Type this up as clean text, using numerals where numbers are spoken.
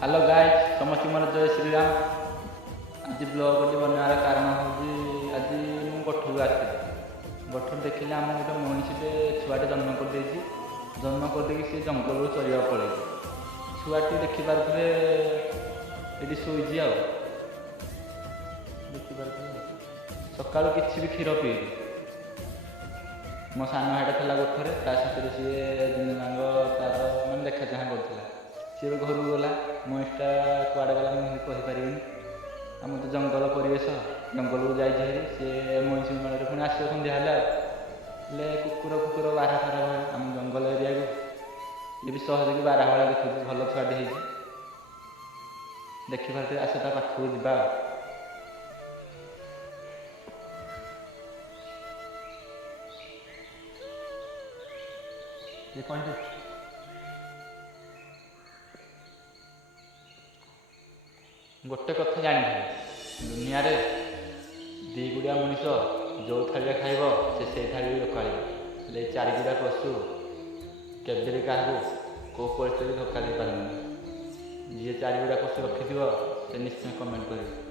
Hello guys समस्त मोर जय श्रीराम। आज ब्लॉग बनार कारण हूँ आज मुझे गठू आसती गठू देखिले आम गोटे मनीषीटे छुआटे जन्म कर जन्म करदे सी जंगल चलवा पड़े छुआटी देखिपे ये शोची देखिपे सका कि भी क्षीर पी मो सान भाईटा था गोठे सहित सी दिन तार मैं देखा चाह कर सी घर को गला महीषटा कुआड़े गला मुझे कहीपर आम तो जंगल परिवेश जंगल को जाइए सी महीषी मेल पुणी आस सन्ध्या हेल्ले कुकुर फुकुर बारह फारा भाई आम जंगल एरिया को ये भी सहज कि बारह भाड़ा देखुचे भल छुआटे हो देखिपारे आस ता पाखक जा ये कौन गोटे कथा जानी दुनिया रे दी गुड़िया मनीष जो थाली खाइब से थाली रखाड़ चारिगुड़ा पशु केबे क्या कौ परिस्थिति धोखा दे पार जी चारिगुड़ा पशु रखि से निश्चय कमेंट कर।